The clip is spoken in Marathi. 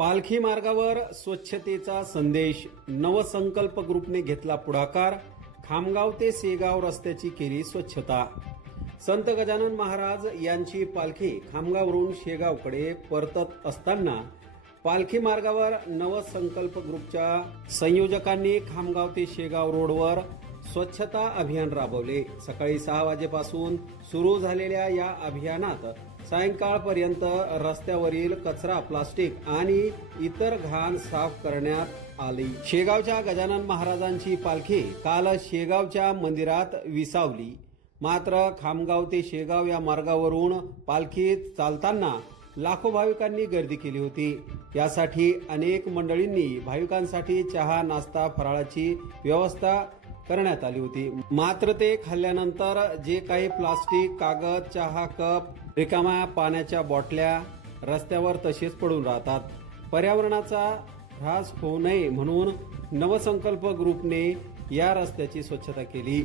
पालखी मार्गावर स्वच्छतेचा संदेश, नवसंकल्प ग्रुपने घेतला पुढाकार. खामगाव ते शेगाव रस्त्याची केली स्वच्छता. संत गजानन महाराज यांची पालखी खामगाववरून शेगावकडे परतत असताना पालखी मार्गावर नवसंकल्प ग्रुपच्या संयोजकांनी खामगाव ते शेगाव रोडवर स्वच्छता अभियान राबवले. सकाळी 6 वाजेपासून सुरू झालेल्या या अभियानात सायंकाळपर्यंत रस्त्यावरील कचरा, प्लास्टिक आणि इतर घाण साफ करण्यात आली. शेगावच्या गजानन महाराजांची पालखी काल शेगावच्या मंदिरात विसावली. मात्र खामगाव ते शेगाव या मार्गावरून पालखी चालताना लाखो भाविकांनी गर्दी केली होती. यासाठी अनेक मंडळींनी भाविकांसाठी चहा, नाश्ता, फराळाची व्यवस्था करण्यात आली होती. मात्र ते खाल्ल्यानंतर जे काही प्लास्टिक, कागद, चहा कप, रिकाम्या पाण्याच्या बॉटल्या रस्त्यावर तसेच पडून राहतात. पर्यावरणाचा ऱ्हास होऊ नये म्हणून नवसंकल्प ग्रुपने या रस्त्याची स्वच्छता केली.